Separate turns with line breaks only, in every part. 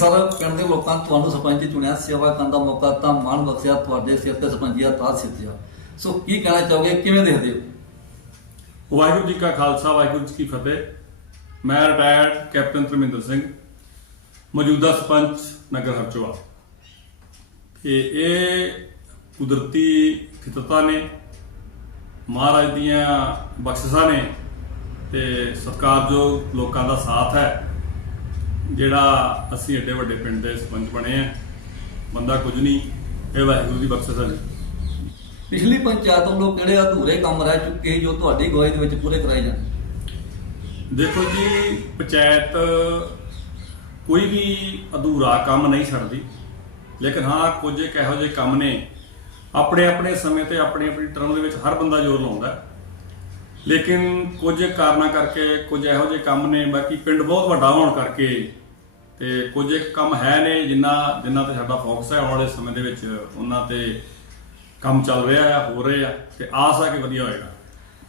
Sir, ਪਿੰਡ ਦੇ ਲੋਕਾਂ ਨੇ ਤੁਹਾਨੂੰ ਸਰਪੰਚ ਚੁਣਿਆ, ਸੇਵਾ ਕਰਨ ਦਾ ਮੌਕਾ ਤਾਂ ਮਾਣ ਬਖਸ਼ਿਆ, ਤੁਹਾਡੇ ਸਿਰ ਤੇ ਸਰਪੰਚੀਆ ਤਾਜ ਸਿੱਧਿਆ ਸੋ ਕੀ ਕਹਿਣਾ ਚਾਹੋਗੇ, ਕਿਵੇਂ ਦੇਖਦੇ ਹੋ?
ਵਾਹਿਗੁਰੂ ਜੀ ਕਾ ਖਾਲਸਾ, ਵਾਹਿਗੁਰੂ ਜੀ ਕੀ ਫਤਿਹ। ਮੈਂ ਰਿਟਾਇਰਡ ਕੈਪਟਨ ਧਰਮਿੰਦਰ ਸਿੰਘ, ਮੌਜੂਦਾ ਸਰਪੰਚ ਨਗਰ ਹਰਚੋਆ। ਇਹ ਇਹ ਕੁਦਰਤੀ ਫਿਤਰਤਾ ਨੇ, ਮਹਾਰਾਜ ਦੀਆਂ ਬਖਸ਼ਿਸ਼ਾਂ ਨੇ, ਤੇ ਸਤਿਕਾਰਯੋਗ ਲੋਕਾਂ ਦਾ ਸਾਥ ਹੈ। ਜਿਹੜਾ ਅਸੀਂ ਏਡੇ ਵੱਡੇ ਪਿੰਡ ਦੇ ਸਰਪੰਚ ਬਣੇ ਆ ਬੰਦਾ ਕੁਝ ਨਹੀਂ ਇਹ ਵਾਹਿਗੁਰੂ ਦੀ ਬਖਸ਼ਿਸ਼ ਹੈ
ਪਿਛਲੀ ਪੰਚਾਇਤ ਵੱਲੋਂ ਕਿਹੜੇ ਅਧੂਰੇ ਕੰਮ ਰਹਿ ਚੁੱਕੇ ਜੋ ਤੁਹਾਡੀ ਅਗਵਾਈ ਦੇ ਵਿੱਚ ਪੂਰੇ ਕਰਾਏ ਜਾਣ
ਦੇਖੋ ਜੀ ਪੰਚਾਇਤ ਕੋਈ ਵੀ ਅਧੂਰਾ ਕੰਮ ਨਹੀਂ ਛੱਡਦੀ ਲੇਕਿਨ ਹਾਂ ਕੁਝ ਇੱਕ ਇਹੋ ਜਿਹੇ ਕੰਮ ਨੇ ਆਪਣੇ ਆਪਣੇ ਸਮੇਂ ਤੇ ਆਪਣੀ ਆਪਣੀ ਟਰਮ ਦੇ ਵਿੱਚ ਹਰ ਬੰਦਾ ਜ਼ੋਰ ਲਾਉਂਦਾ। ਲੇਕਿਨ ਕੁਝ ਕਾਰਨਾਂ ਕਰਕੇ ਕੁਝ ਇਹੋ ਜਿਹੇ ਕੰਮ ਨੇ ਬਾਕੀ ਪਿੰਡ ਬਹੁਤ ਵੱਡਾ ਹੋਣ ਕਰਕੇ ਤੇ ਕੁਝ ਇੱਕ ਕੰਮ ਹੈ ਨੇ ਜਿੰਨਾ ਜਿੰਨਾ ਤੇ ਸਾਡਾ ਫੋਕਸ ਹੈ ਆਉਣ ਵਾਲੇ ਸਮੇਂ ਦੇ ਵਿੱਚ ਉਹਨਾਂ ਤੇ ਕੰਮ ਚੱਲ ਰਿਹਾ ਹੈ ਹੋ ਰਹੇ ਆ ਤੇ ਆਸ ਆ ਕਿ ਵਧੀਆ ਹੋਏਗਾ।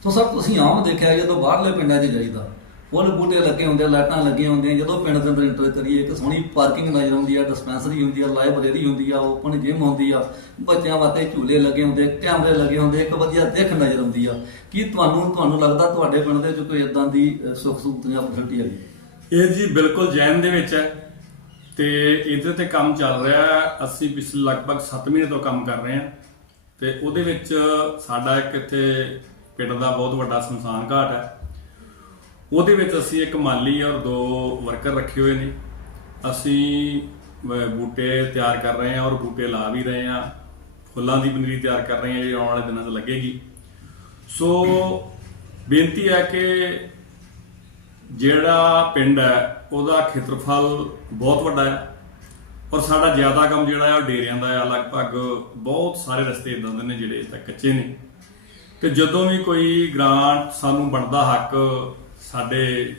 ਸੋ ਸਰ ਤੁਸੀਂ ਆਮ ਦੇਖਿਆ ਜਦੋਂ ਬਾਹਰਲੇ ਪਿੰਡਾਂ 'ਚ ਜਾਈਦਾ ਫੁੱਲ ਬੂਟੇ ਲੱਗੇ ਹੁੰਦੇ ਲਾਈਟਾਂ ਲੱਗੀਆਂ ਹੁੰਦੀਆਂ ਜਦੋਂ ਪਿੰਡ ਦੇ ਅੰਦਰ ਇੰਟਰ ਕਰੀਏ ਇੱਕ ਸੋਹਣੀ ਪਾਰਕਿੰਗ ਨਜ਼ਰ ਆਉਂਦੀ ਆ ਡਿਸਪੈਂਸਰੀ ਹੁੰਦੀ ਆ ਲਾਇਬ੍ਰੇਰੀ ਹੁੰਦੀ ਆ ਓਪਨ ਜਿਮ ਹੁੰਦੀ ਆ ਬੱਚਿਆਂ ਵਾਸਤੇ ਝੂਲੇ ਲੱਗੇ ਹੁੰਦੇ ਕੈਮਰੇ ਲੱਗੇ ਹੁੰਦੇ ਇੱਕ ਵਧੀਆ ਦਿੱਖ ਨਜ਼ਰ ਆਉਂਦੀ ਆ। ਕੀ ਤੁਹਾਨੂੰ ਤੁਹਾਨੂੰ ਲੱਗਦਾ ਤੁਹਾਡੇ ਪਿੰਡ ਦੇ ਵਿੱਚ ਕੋਈ ਇਦਾਂ ਦੀ ਸੁੱਖ ਸਹੂਲਤ ਜਾਂ ਫੈਸਿਲਿਟੀ ਹੈਗੀ?
ਇਹ ਜੀ ਬਿਲਕੁਲ ਜੈਨ ਦੇ ਵਿੱਚ ਹੈ। ਤੇ ਇਹਦੇ ਤੇ ਕੰਮ ਚੱਲ ਰਿਹਾ ਹੈ। ਅਸੀਂ ਪਿਛਲੇ ਲਗਭਗ 7 ਮਹੀਨੇ ਤੋਂ ਕੰਮ ਕਰ ਰਹੇ ਹਾਂ ਤੇ ਉਹਦੇ ਵਿੱਚ ਸਾਡਾ ਇੱਕ ਇੱਥੇ ਪਿੰਡ ਦਾ ਬਹੁਤ ਵੱਡਾ ਸ਼ਮਸ਼ਾਨ ਘਾਟ ਹੈ। ਉਹਦੇ ਵਿੱਚ ਅਸੀਂ ਇੱਕ ਮਾਲੀ ਔਰ ਦੋ ਵਰਕਰ ਰੱਖੇ ਹੋਏ ਨੇ। ਅਸੀਂ ਬੂਟੇ ਤਿਆਰ ਕਰ ਰਹੇ ਹਾਂ ਔਰ ਬੂਟੇ ਲਾ ਵੀ ਰਹੇ ਹਾਂ। ਫੁੱਲਾਂ ਦੀ ਪਨੀਰੀ ਤਿਆਰ ਕਰ ਰਹੇ ਹਾਂ ਜਿਹੜੀ ਆਉਣ ਵਾਲੇ ਦਿਨਾਂ 'ਚ ਲੱਗੇਗੀ। ਸੋ ਬੇਨਤੀ ਹੈ ਕਿ ਜਿਹੜਾ ਪਿੰਡ ਹੈ, ਉਹਦਾ ਖੇਤਰਫਲ ਬਹੁਤ ਵੱਡਾ ਹੈ ਔਰ ਸਾਡਾ ਜ਼ਿਆਦਾ ਕੰਮ ਜਿਹੜਾ ਹੈ, ਉਹ ਡੇਰਿਆਂ ਦਾ ਹੈ। ਲਗਭਗ ਬਹੁਤ ਸਾਰੇ ਰਸਤੇ ਇਦਾਂ ਦੇ ਨੇ ਜਿਹੜੇ ਅਜੇ ਤੱਕ ਕੱਚੇ ਨੇ। ਤੇ ਜਦੋਂ ਵੀ ਕੋਈ ਗ੍ਰਾਂਟ ਸਾਨੂੰ ਬਣਦਾ ਹੱਕ, ਸਾਡੇ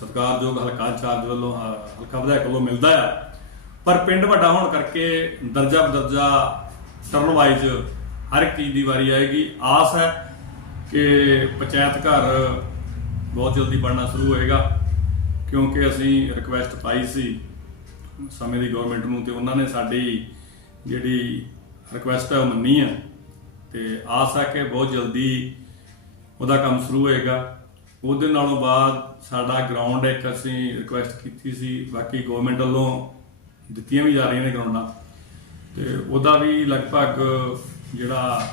ਸਰਕਾਰਯੋਗ ਹਲਕਾ ਚਾਰਜ ਵੱਲੋਂ ਹਲਕਾ ਵਿਧਾਇਕ ਵੱਲੋਂ ਮਿਲਦਾ ਹੈ। ਪਰ ਪਿੰਡ ਵੱਡਾ ਹੋਣ ਕਰਕੇ ਦਰਜਾ ਬਦਰਜਾ ਟਰਨ ਵਾਈਜ਼ ਹਰ ਇੱਕ ਚੀਜ਼ ਦੀ ਵਾਰੀ ਆਏਗੀ। ਆਸ ਹੈ ਕਿ ਪੰਚਾਇਤ ਘਰ ਬਹੁਤ ਜਲਦੀ ਬਣਨਾ ਸ਼ੁਰੂ ਹੋਏਗਾ, ਕਿਉਂਕਿ ਅਸੀਂ ਰਿਕੁਐਸਟ ਪਾਈ ਸੀ ਸਮੇਂ ਦੀ ਗਵਰਨਮੈਂਟ ਨੂੰ ਤੇ ਉਹਨਾਂ ਨੇ ਸਾਡੀ ਜਿਹੜੀ ਰਿਕੁਐਸਟ ਹੈ ਉਹ ਮੰਨੀ ਹੈ ਤੇ ਆਸ ਹੈ ਕਿ ਬਹੁਤ ਜਲਦੀ ਉਹਦਾ ਕੰਮ ਸ਼ੁਰੂ ਹੋਏਗਾ। ਉਹਦੇ ਨਾਲੋਂ ਬਾਅਦ ਸਾਡਾ ਗਰਾਊਂਡ ਇੱਕ ਅਸੀਂ ਰਿਕੁਐਸਟ ਕੀਤੀ ਸੀ, ਬਾਕੀ ਗਵਰਨਮੈਂਟ ਵੱਲੋਂ ਦਿੱਤੀਆਂ ਵੀ ਜਾ ਰਹੀਆਂ ਨੇ ਗਰਾਊਂਡਾਂ ਤੇ ਉਹਦਾ ਵੀ ਲਗਭਗ ਜਿਹੜਾ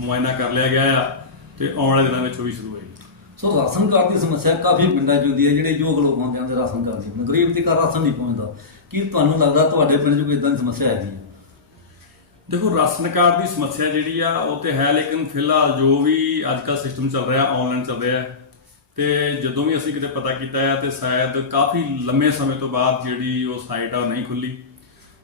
ਮੁਆਇਨਾ ਕਰ ਲਿਆ ਗਿਆ ਆ ਤੇ ਆਉਣ ਵਾਲੇ ਦਿਨਾਂ ਵਿੱਚ ਉਹ ਵੀ ਸ਼ੁਰੂ ਹੋਏਗਾ।
ਸੋ ਰਾਸ਼ਨ ਕਾਰਡ ਦੀ ਸਮੱਸਿਆ ਕਾਫੀ ਪਿੰਡਾਂ 'ਚ ਹੁੰਦੀ ਹੈ ਜਿਹੜੇ ਯੋਗ ਲੋਕ ਹੁੰਦੇ ਹਨ ਰਾਸ਼ਨ ਕਾਰਡ ਦੀ ਗਰੀਬ ਤੇ ਰਾਸ਼ਨ ਨਹੀਂ ਪਹੁੰਚਦਾ। ਕੀ ਤੁਹਾਨੂੰ ਲੱਗਦਾ ਤੁਹਾਡੇ ਪਿੰਡ 'ਚ ਕੋਈ ਇਦਾਂ ਦੀ ਸਮੱਸਿਆ ਹੈਗੀ ਹੈ?
ਦੇਖੋ ਰਾਸ਼ਨ ਕਾਰਡ ਦੀ ਸਮੱਸਿਆ ਜਿਹੜੀ ਆ ਉਹ ਤੇ ਹੈ ਲੇਕਿਨ ਫਿਲਹਾਲ ਜੋ ਵੀ ਅੱਜ ਕੱਲ੍ਹ ਸਿਸਟਮ ਚੱਲ ਰਿਹਾ ਆਨਲਾਈਨ ਚੱਲ ਰਿਹਾ ਹੈ, ਤੇ ਜਦੋਂ ਵੀ ਅਸੀਂ ਕਿਤੇ ਪਤਾ ਕੀਤਾ ਹੈ ਤੇ ਸ਼ਾਇਦ ਕਾਫੀ ਲੰਮੇ ਸਮੇਂ ਤੋਂ ਬਾਅਦ ਜਿਹੜੀ ਉਹ ਸਾਈਟ ਆ ਉਹ ਨਹੀਂ ਖੁੱਲੀ।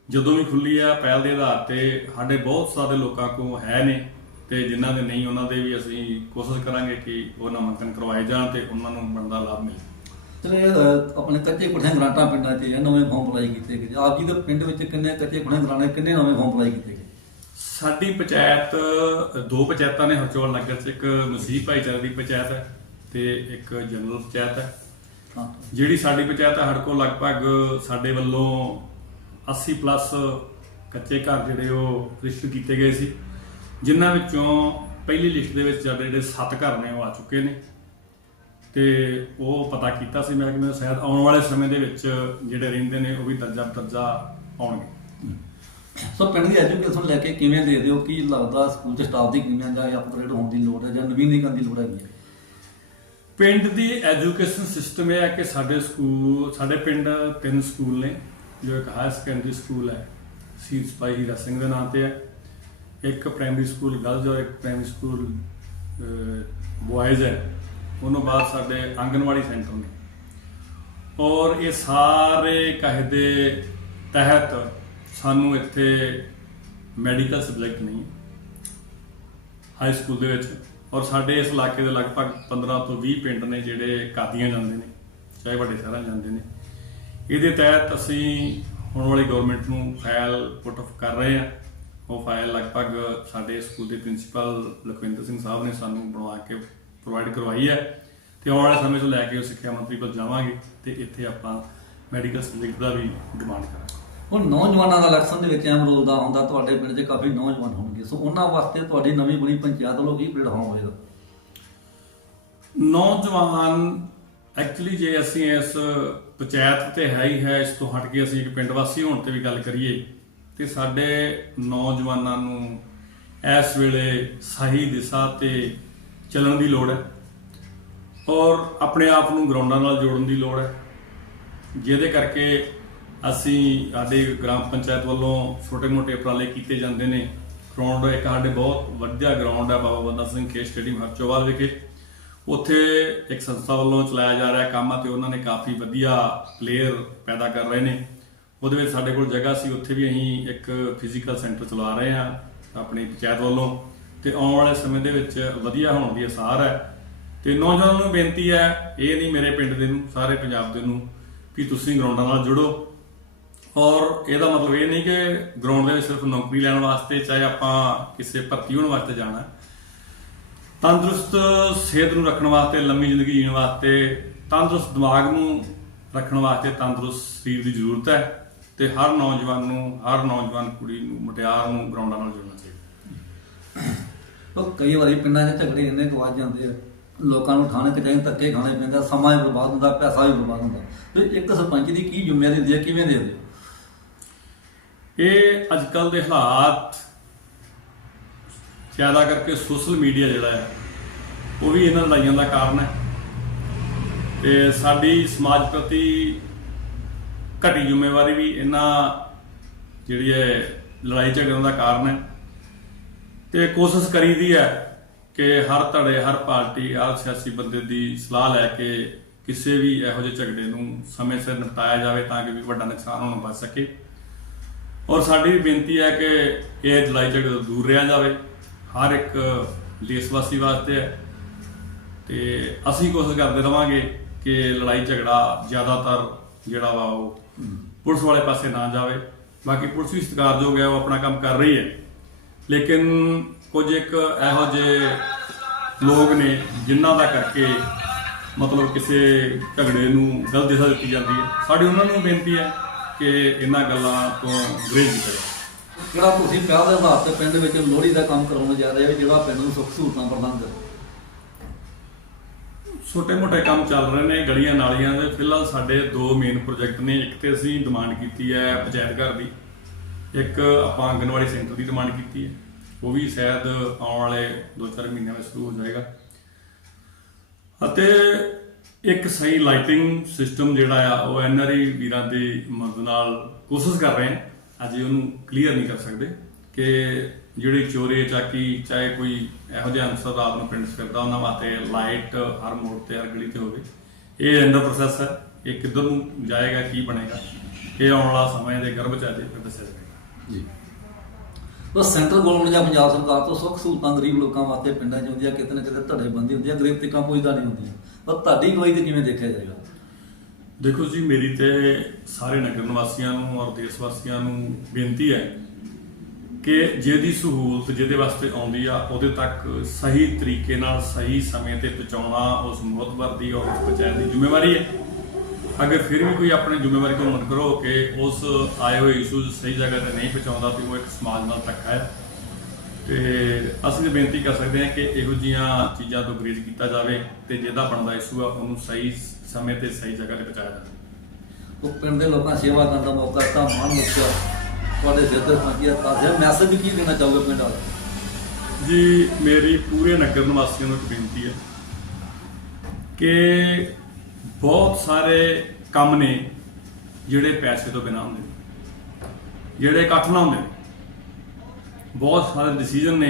ਜਦੋਂ ਵੀ ਖੁੱਲੀ ਆ ਪਹਿਲ ਦੇ ਆਧਾਰ ਤੇ ਸਾਡੇ ਬਹੁਤ ਸਾਰੇ ਲੋਕਾਂ ਕੋਲ ਹੈ ਨੇ। ਤੇ ਜਿਨ੍ਹਾਂ ਦੇ ਨਹੀਂ ਉਹਨਾਂ ਦੇ ਵੀ ਅਸੀਂ ਕੋਸ਼ਿਸ਼ ਕਰਾਂਗੇ ਕਿ ਉਹ ਨਾਮਾਂਕਨ ਕਰਵਾਏ ਜਾਣ ਤੇ ਉਹਨਾਂ ਨੂੰ ਬਣਦਾ ਲਾਭ ਮਿਲੇ।
ਅਹ, ਆਪਣੇ ਕੱਚੇ ਕੁੱਠੇ ਗ੍ਰਾਂਟਾਂ ਪਿੰਡਾਂ 'ਚ ਜਾਂ ਨਵੇਂ ਫਾਰਮ ਅਪਲਾਈ ਕੀਤੇ ਗਏ। ਆਪ ਜੀ ਦੇ ਪਿੰਡ ਵਿੱਚ ਕਿੰਨੇ ਕੱਚੇ ਕੁੱਠੇ ਗ੍ਰਾਂਟਾਂ ਕਿੰਨੇ ਨਵੇਂ ਫਾਰਮ ਅਪਲਾਈ ਕੀਤੇ ਗਏ?
ਸਾਡੀ ਪੰਚਾਇਤ ਦੋ ਪੰਚਾਇਤਾਂ ਨੇ ਹਰਚੋਲ ਨਗਰ ਚ ਇੱਕ ਮਸੀਹ ਭਾਈਚਾਰੇ ਦੀ ਪੰਚਾਇਤ ਹੈ ਤੇ ਇੱਕ ਜਨਰਲ ਪੰਚਾਇਤ ਹੈ। ਜਿਹੜੀ ਸਾਡੀ ਪੰਚਾਇਤ ਹੈ ਕੋਲ ਲਗਭਗ ਸਾਡੇ ਵੱਲੋਂ 80 ਪਲੱਸ ਕੱਚੇ ਘਰ ਜਿਹੜੇ ਉਹ ਰਜਿਸਟਰ ਕੀਤੇ ਗਏ ਸੀ। ਜਿਨ੍ਹਾਂ ਵਿੱਚੋਂ ਪਹਿਲੀ ਲਿਸਟ ਦੇ ਵਿੱਚ ਸਾਡੇ ਜਿਹੜੇ 7 ਘਰ ਨੇ ਉਹ ਆ ਚੁੱਕੇ ਨੇ। ਤੇ ਉਹ ਪਤਾ ਕੀਤਾ ਸੀ ਮੈਂ ਕਿ ਮੈਂ ਸ਼ਾਇਦ ਆਉਣ ਵਾਲੇ ਸਮੇਂ ਦੇ ਵਿੱਚ ਜਿਹੜੇ ਰਹਿੰਦੇ ਨੇ ਉਹ ਵੀ ਦਰਜਾ ਦਰਜਾ ਆਉਣਗੇ।
ਸੋ ਪਿੰਡ ਦੀ ਐਜੂਕੇਸ਼ਨ ਲੈ ਕੇ ਕਿਵੇਂ ਦੇ ਦਿਓ ਕੀ ਲੱਗਦਾ ਸਕੂਲ 'ਚ ਸਟਾਫ ਦੀ ਕਿਵੇਂ ਜਾਂ ਅਪਗ੍ਰੇਡ ਹੋਣ ਦੀ ਲੋੜ ਹੈ ਜਾਂ ਨਵੀਨੀਕਰਨ ਦੀ ਲੋੜ ਹੈ?
ਪਿੰਡ ਦੀ ਐਜੂਕੇਸ਼ਨ ਸਿਸਟਮ ਇਹ ਹੈ ਕਿ ਸਾਡੇ ਸਕੂਲ ਸਾਡੇ ਪਿੰਡ ਤਿੰਨ ਸਕੂਲ ਨੇ ਜੋ ਇੱਕ ਹਾਇਰ ਸੈਕੰਡਰੀ ਸਕੂਲ ਹੈ। ਸੀਰ ਸਪਾਈ ਹੀਰਾ ਸਿੰਘ ਦੇ ਨਾਮ ਤੇ ਹੈ। ਇੱਕ ਪ੍ਰਾਇਮਰੀ ਸਕੂਲ ਗਰਲਜ਼ ਔਰ ਇੱਕ ਪ੍ਰਾਇਮਰੀ ਸਕੂਲ ਬॉयਜ਼ ਹੈ। ਉਹਨਾਂ ਬਾਅਦ ਸਾਡੇ ਆਂਗਨਵਾੜੀ ਸੈਂਟਰ ਨੇ। ਔਰ ਇਹ ਸਾਰੇ ਕਾਇਦੇ ਤਹਿਤ ਸਾਨੂੰ ਇੱਥੇ ਮੈਡੀਕਲ ਸਬਜੈਕਟ ਨਹੀਂ ਹਾਈ ਸਕੂਲ ਦੇ ਵਿੱਚ। ਔਰ ਸਾਡੇ ਇਸ ਇਲਾਕੇ ਦੇ ਲਗਭਗ 15 ਤੋਂ 20 ਪਿੰਡ ਨੇ ਜਿਹੜੇ ਕਾਦੀਆਂ ਜਾਂਦੇ ਨੇ, ਚਾਹੇ ਵੱਡੇ ਸ਼ਹਿਰਾਂ ਜਾਂਦੇ ਨੇ। ਇਹਦੇ ਤਹਿਤ ਅਸੀਂ ਹੁਣ ਵਾਲੀ ਗਵਰਨਮੈਂਟ ਨੂੰ ਫਾਈਲ ਪੁੱਟ ਕਰ ਰਹੇ ਹਾਂ। ਉਹ ਫਾਈਲ ਲਗਭਗ ਸਾਡੇ ਸਕੂਲ ਦੇ ਪ੍ਰਿੰਸੀਪਲ ਲਖਵਿੰਦਰ ਸਿੰਘ ਸਾਹਿਬ ਨੇ ਸਾਨੂੰ ਬਣਵਾ ਕੇ ਪ੍ਰੋਵਾਈਡ ਕਰਵਾਈ ਹੈ ਤੇ ਆਉਣ ਵਾਲੇ ਸਮੇਂ 'ਚ ਲੈ ਕੇ ਉਹ ਸਿੱਖਿਆ ਮੰਤਰੀ ਕੋਲ ਜਾਵਾਂਗੇ ਤੇ ਇੱਥੇ ਆਪਾਂ ਮੈਡੀਕਲ ਸਬਜੈਕਟ ਦਾ ਵੀ ਡਿਮਾਂਡ ਕਰਾਂਗੇ।
ਹੁਣ ਨੌਜਵਾਨਾਂ ਦਾ ਇਲੈਕਸ਼ਨ ਦੇ ਵਿੱਚ ਅਹਿਮ ਰੋਲ ਦਾ ਹੁੰਦਾ ਤੁਹਾਡੇ ਪਿੰਡ 'ਚ ਕਾਫੀ ਨੌਜਵਾਨ ਹੋਣਗੇ। ਸੋ ਉਹਨਾਂ ਵਾਸਤੇ ਤੁਹਾਡੀ ਨਵੀਂ ਬਣੀ ਪੰਚਾਇਤ ਵੱਲੋਂ ਕੀ ਪਲੇਟਫਾਰਮ ਹੋਵੇਗਾ
ਨੌਜਵਾਨ ਐਕਚੁਅਲੀ ਜੇ ਅਸੀਂ ਇਸ ਪੰਚਾਇਤ ਤੇ ਹੈ ਹੀ ਹੈ ਇਸ ਤੋਂ ਹਟ ਕੇ ਅਸੀਂ ਇੱਕ ਪਿੰਡ ਵਾਸੀ ਹੋਣ ਤੇ ਵੀ ਗੱਲ ਕਰੀਏ ਤੇ ਸਾਡੇ ਨੌਜਵਾਨਾਂ ਨੂੰ ਇਸ ਵੇਲੇ ਸਹੀ ਦਿਸ਼ਾ ਤੇ ਚੱਲਣ ਦੀ ਲੋੜ ਹੈ ਔਰ ਆਪਣੇ ਆਪ ਨੂੰ ਗਰਾਊਂਡਾਂ ਨਾਲ ਜੋੜਨ ਦੀ ਲੋੜ ਹੈ। ਜਿਹਦੇ ਕਰਕੇ ਅਸੀਂ ਸਾਡੇ ਗ੍ਰਾਮ ਪੰਚਾਇਤ ਵੱਲੋਂ ਛੋਟੇ-ਮੋਟੇ ਉਪਰਾਲੇ ਕੀਤੇ ਜਾਂਦੇ ਨੇ। ਗਰਾਊਂਡ ਇੱਕ ਸਾਡੇ ਬਹੁਤ ਵਧੀਆ ਗਰਾਊਂਡ ਹੈ ਬਾਬਾ ਬੰਦਾ ਸਿੰਘ ਖੇਡ ਸਟੇਡੀਅਮ ਹਰਚੋਵਾਲ ਵਿਖੇ। ਉੱਥੇ ਇੱਕ ਸੰਸਥਾ ਵੱਲੋਂ ਚਲਾਇਆ ਜਾ ਰਿਹਾ ਕੰਮ ਆ ਤੇ ਉਹਨਾਂ ਨੇ ਕਾਫੀ ਵਧੀਆ ਪਲੇਅਰ ਪੈਦਾ ਕਰ ਰਹੇ ਨੇ। ਉਹਦੇ ਵਿੱਚ ਸਾਡੇ ਕੋਲ ਜਗ੍ਹਾ ਸੀ, ਉੱਥੇ ਵੀ ਅਸੀਂ ਇੱਕ ਫਿਜ਼ੀਕਲ ਸੈਂਟਰ ਚਲਾ ਰਹੇ ਹਾਂ, ਆਪਣੀ ਪੰਚਾਇਤ ਵੱਲੋਂ। ਤੇ ਆਉਣ ਵਾਲੇ ਸਮੇਂ ਦੇ ਵਿੱਚ ਵਧੀਆ ਹੋਣ ਦੀ ਅਸਾਰ ਹੈ। ਤੇ ਨੌਜਵਾਨਾਂ ਨੂੰ ਬੇਨਤੀ ਹੈ, ਇਹ ਨਹੀਂ ਮੇਰੇ ਪਿੰਡ ਦੇ ਨੂੰ, ਸਾਰੇ ਪੰਜਾਬ ਦੇ ਨੂੰ, ਕਿ ਤੁਸੀਂ ਗਰਾਊਂਡਾਂ ਨਾਲ ਜੁੜੋ। ਔਰ ਇਹਦਾ ਮਤਲਬ ਇਹ ਨਹੀਂ ਕਿ ਗਰਾਊਂਡ ਦੇ ਵਿੱਚ ਸਿਰਫ ਨੌਕਰੀ ਲੈਣ ਵਾਸਤੇ ਚਾਹੇ ਆਪਾਂ ਕਿਸੇ ਭਰਤੀ ਹੋਣ ਵਾਸਤੇ ਜਾਣਾ। ਤੰਦਰੁਸਤ ਸਿਹਤ ਨੂੰ ਰੱਖਣ ਵਾਸਤੇ, ਲੰਮੀ ਜ਼ਿੰਦਗੀ ਜੀਣ ਵਾਸਤੇ, ਤੰਦਰੁਸਤ ਦਿਮਾਗ ਨੂੰ ਰੱਖਣ ਵਾਸਤੇ ਤੰਦਰੁਸਤ ਸਰੀਰ ਦੀ ਜ਼ਰੂਰਤ ਹੈ। ਤੇ ਹਰ ਨੌਜਵਾਨ ਨੂੰ ਹਰ ਨੌਜਵਾਨ ਕੁੜੀ ਨੂੰ ਮੁਟਿਆਰ ਨੂੰ ਗਰਾਊਂਡਾਂ ਨਾਲ ਜੁੜਨਾ ਚਾਹੀਦਾ।
ਉਹ ਕਈ ਵਾਰੀ ਪਿੰਡਾਂ 'ਚ ਝਗੜੇ ਇੰਨੇ ਕੁ ਵੱਜ ਜਾਂਦੇ ਆ ਲੋਕਾਂ ਨੂੰ ਠਾਣੇ ਕਚਾਈ ਧੱਕੇ ਖਾਣੇ ਪੈਂਦਾ ਸਮਾਂ ਵੀ ਬਰਬਾਦ ਹੁੰਦਾ ਪੈਸਾ ਵੀ ਬਰਬਾਦ ਹੁੰਦਾ। ਤੇ ਇੱਕ ਸਰਪੰਚ ਦੀ ਕੀ ਜ਼ਿੰਮੇਵਾਰੀ ਹੁੰਦੀ ਹੈ ਕਿਵੇਂ ਦੇ
ਇਹ ਅੱਜ ਕੱਲ ਦੇ ਹਾਲਾਤ ਜ਼ਿਆਦਾ ਕਰਕੇ ਸੋਸ਼ਲ ਮੀਡੀਆ ਜਿਹੜਾ ਹੈ ਉਹ ਵੀ ਇਹਨਾਂ ਲੜਾਈਆਂ ਦਾ ਕਾਰਨ ਹੈ। ਤੇ ਸਾਡੀ ਸਮਾਜ ਪ੍ਰਤੀ ਘਟੀ ਜ਼ਿੰਮੇਵਾਰੀ ਵੀ ਇਹਨਾਂ ਜਿਹੜੀ ਹੈ ਲੜਾਈ ਝਗੜਿਆਂ ਦਾ ਕਾਰਨ ਹੈ। ਤੇ ਕੋਸ਼ਿਸ਼ ਕਰੀਦੀ ਹੈ ਕਿ ਹਰ ਧੜੇ, ਹਰ ਪਾਰਟੀ, ਹਰ ਸਿਆਸੀ ਬੰਦੇ ਦੀ ਸਲਾਹ ਲੈ ਕੇ ਕਿਸੇ ਵੀ ਇਹੋ ਜਿਹੇ ਝਗੜੇ ਨੂੰ ਸਮੇਂ ਸਿਰ ਨਿਪਟਾਇਆ ਜਾਵੇ ਤਾਂ ਕਿ ਵੀ ਵੱਡਾ ਨੁਕਸਾਨ ਹੋਣਾ ਬਚ ਸਕੇ। ਔਰ ਸਾਡੀ ਵੀ ਬੇਨਤੀ ਹੈ ਕਿ ਇਹ ਲੜਾਈ ਝਗੜੇ ਤੋਂ ਦੂਰ ਰਿਹਾ ਜਾਵੇ। ਹਰ ਇੱਕ ਦੇਸ਼ ਵਾਸੀ ਵਾਸਤੇ ਹੈ। ਤੇ ਅਸੀਂ ਕੋਸ਼ਿਸ਼ ਕਰਦੇ ਰਵਾਂਗੇ ਕਿ ਲੜਾਈ ਝਗੜਾ ਜ਼ਿਆਦਾਤਰ ਜਿਹੜਾ ਵਾ ਉਹ ਪੁਲਿਸ ਵਾਲੇ ਪਾਸੇ ਨਾ ਜਾਵੇ। ਬਾਕੀ ਪੁਲਿਸ ਵੀ ਸਤਿਕਾਰਯੋਗ ਹੈ, ਉਹ ਆਪਣਾ ਕੰਮ ਕਰ ਰਹੀ ਹੈ। ਲੇਕਿਨ ਕੁਝ ਇੱਕ ਇਹੋ ਜਿਹੇ ਲੋਕ ਨੇ, ਜਿਨ੍ਹਾਂ ਦਾ ਕਰਕੇ ਮਤਲਬ ਕਿਸੇ ਝਗੜੇ ਨੂੰ ਗਲਤ ਦਿਸ਼ਾ ਦਿੱਤੀ ਜਾਂਦੀ ਹੈ। ਸਾਡੀ ਉਹਨਾਂ ਨੂੰ ਬੇਨਤੀ ਹੈ ਕਿ ਇਹਨਾਂ ਗੱਲਾਂ ਤੋਂ ਗੁਰੇਜ਼ ਕੀਤਾ
ਜਿਹੜਾ ਤੁਸੀਂ ਪਹਿਲ ਦੇ ਆਧਾਰ ਤੇ ਪਿੰਡ ਵਿੱਚ ਲੋਹੜੀ ਦਾ ਕੰਮ ਕਰਾਉਣ ਜਾ ਰਹੇ ਹੋ, ਜਿਹੜਾ ਪਿੰਡ ਨੂੰ ਸੁੱਖ ਸਹੂਲਤਾਂ ਪ੍ਰਦਾਨ ਕਰੇ
ਛੋਟੇ ਮੋਟੇ ਕੰਮ ਚੱਲ ਰਹੇ ਨੇ ਗਲੀਆਂ ਨਾਲੀਆਂ ਦੇ। ਫਿਲਹਾਲ ਸਾਡੇ ਦੋ ਮੇਨ ਪ੍ਰੋਜੈਕਟ ਨੇ। ਇੱਕ ਤੇ ਅਸੀਂ ਡਿਮਾਂਡ ਕੀਤੀ ਹੈ ਪੰਚਾਇਤ ਘਰ ਦੀ। ਇੱਕ ਆਪਾਂ ਆਂਗਨਵਾੜੀ ਸੈਂਟਰ ਦੀ ਡਿਮਾਂਡ ਕੀਤੀ ਹੈ। ਉਹ ਵੀ ਸ਼ਾਇਦ ਆਉਣ ਵਾਲੇ 2-4 ਮਹੀਨਿਆਂ ਵਿੱਚ ਸ਼ੁਰੂ ਹੋ ਜਾਏਗਾ। ਅਤੇ ਇੱਕ ਸਹੀ ਲਾਈਟਿੰਗ ਸਿਸਟਮ ਜਿਹੜਾ ਆ, ਉਹ ਐਨਆਰਈ ਵੀਰਾਂ ਦੀ ਮਦਦ ਨਾਲ ਕੋਸ਼ਿਸ਼ ਕਰ ਰਹੇ ਹਾਂ। ਅਜੇ ਉਹਨੂੰ ਕਲੀਅਰ ਨਹੀਂ ਕਰ ਸਕਦੇ। ਕਿ ਜਿਹੜੇ ਚੋਰੇ ਚਾਕੀ ਚਾਹੇ ਕੋਈ ਇਹੋ ਜਿਹਾ ਅਨਸਰ ਰਾਤ ਨੂੰ ਪਿੰਡ 'ਚ ਫਿਰਦਾ ਉਹਨਾਂ ਵਾਸਤੇ ਲਾਈਟ ਹਰ ਮੋੜ ਤੇ ਹਰ ਗਲੀ ਤੇ ਹੋਵੇ। ਇਹ ਅੰਡਰ ਪ੍ਰੋਸੈਸ ਹੈ। ਇਹ ਕਿੱਧਰ ਨੂੰ ਜਾਏਗਾ ਕੀ ਬਣੇਗਾ ਇਹ ਆਉਣ ਵਾਲਾ ਸਮਾਂ ਦੇ ਗਰਭ ਚ ਆ ਜੇ ਫਿਰ ਦੱਸਿਆ ਜਾਏਗਾ।
ਜੀ। ਬਸ ਸੈਂਟਰ ਗਵਰਨਮੈਂਟ ਜਾਂ ਪੰਜਾਬ ਸਰਕਾਰ ਤੋਂ ਸੁੱਖ ਸਹੂਲਤਾਂ ਗਰੀਬ ਲੋਕਾਂ ਵਾਸਤੇ ਪਿੰਡਾਂ 'ਚ ਹੁੰਦੀਆਂ ਕਿਤੇ ਨਾ ਕਿਤੇ ਧੜੇ ਬੰਦੀ ਹੁੰਦੀਆਂ ਗਰੀਬ ਤੇ ਕੰਮ ਪੁੱਜਦਾ ਨਹੀਂ ਹੁੰਦੀਆਂ। ਪਰ ਤੁਹਾਡੀ ਗਵਾਹੀ ਤੇ ਕਿਵੇਂ ਦੇਖਿਆ ਜਾਏਗਾ?
ਦੇਖੋ ਜੀ ਮੇਰੀ ਤੇ ਸਾਰੇ ਨਗਰ ਨਿਵਾਸੀਆਂ ਨੂੰ ਔਰ ਦੇਸ਼ ਵਾਸੀਆਂ ਨੂੰ ਬੇਨਤੀ ਹੈ ਕਿ ਜਿਹਦੀ ਸਹੂਲਤ ਜਿਹਦੇ ਵਾਸਤੇ ਆਉਂਦੀ ਆ, ਉਹਦੇ ਤੱਕ ਸਹੀ ਤਰੀਕੇ ਨਾਲ, ਸਹੀ ਸਮੇਂ ਤੇ ਪਹੁੰਚਾਉਣਾ ਉਸ ਮੁਹਤਬਰ ਦੀ ਔਰ ਉਸ ਪੰਚਾਇਤ ਦੀ ਜ਼ਿੰਮੇਵਾਰੀ ਹੈ ਅਗਰ ਫਿਰ ਵੀ ਕੋਈ ਆਪਣੀ ਜ਼ਿੰਮੇਵਾਰੀ ਤੋਂ ਮਨ ਕਰੋ ਕਿ ਉਸ ਆਏ ਹੋਏ ਇਸ਼ੂਜ਼ ਸਹੀ ਜਗ੍ਹਾ ਤੇ ਨਹੀਂ ਪਹੁੰਚਾਉਂਦਾ ਤੇ ਉਹ ਇੱਕ ਸਮਾਜ ਨਾਲ ਧੱਕਾ ਹੈ, ਤੇ ਅਸੀਂ ਬੇਨਤੀ ਕਰ ਸਕਦੇ ਹਾਂ ਕਿ ਇਹੋ ਜੀਆਂ ਚੀਜ਼ਾਂ ਤੋਂ ਗਰੇਜ਼ ਕੀਤਾ ਜਾਵੇ ਤੇ ਜਿਹਦਾ ਬਣਦਾ ਇਸ਼ੂ ਆ, ਉਹਨੂੰ ਸਹੀ ਸਮੇਂ ਤੇ ਸਹੀ ਜਗ੍ਹਾ ਤੇ ਪਹੁੰਚਾਇਆ ਜਾਵੇ।
ਉਹ ਪਿੰਡ ਦੇ ਲੋਕਾਂ ਸੇਵਾ ਕਰਨ ਦਾ ਮੌਕਾ ਤਾਂ ਮਾਣ ਮੁੱਕਿਆ ਤੁਹਾਡੇ ਸਿਰ ਤੇ ਪਹੁੰਚਿਆ ਤਾਂ ਮੈਸੇਜ ਕੀ ਦੇਣਾ ਚਾਹੋਗੇ ਪਿੰਡ ਵਾਲੇ
ਜੀ, ਮੇਰੀ ਪੂਰੇ ਨਗਰ ਨਿਵਾਸੀਆਂ ਨੂੰ ਇੱਕ ਬੇਨਤੀ ਹੈ ਕਿ ਬਹੁਤ ਸਾਰੇ ਕੰਮ ਨੇ ਜਿਹੜੇ ਪੈਸੇ ਤੋਂ ਬਿਨਾਂ ਹੁੰਦੇ ਨੇ, ਜਿਹੜੇ ਇਕੱਠ ਨਾਲ ਹੁੰਦੇ ਨੇ। ਬਹੁਤ ਸਾਰੇ ਡਿਸੀਜਨ ਨੇ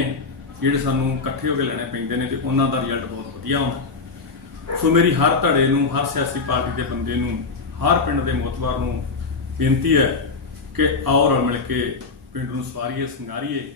ਜਿਹੜੇ ਸਾਨੂੰ ਇਕੱਠੇ ਹੋ ਕੇ ਲੈਣੇ ਪੈਂਦੇ ਨੇ ਤੇ ਉਹਨਾਂ ਦਾ ਰਿਜ਼ਲਟ ਬਹੁਤ ਵਧੀਆ ਆਉਂਦਾ ਸੋ ਮੇਰੀ ਹਰ ਧੜੇ ਨੂੰ, ਹਰ ਸਿਆਸੀ ਪਾਰਟੀ ਦੇ ਬੰਦੇ ਨੂੰ, ਹਰ ਪਿੰਡ ਦੇ ਮੋਤਬਾਰ ਨੂੰ ਬੇਨਤੀ ਹੈ ਕਿ ਆਓ ਰਲ ਮਿਲ ਕੇ ਪਿੰਡ ਨੂੰ ਸਵਾਰੀਏ ਸੰਗਾਰੀਏ।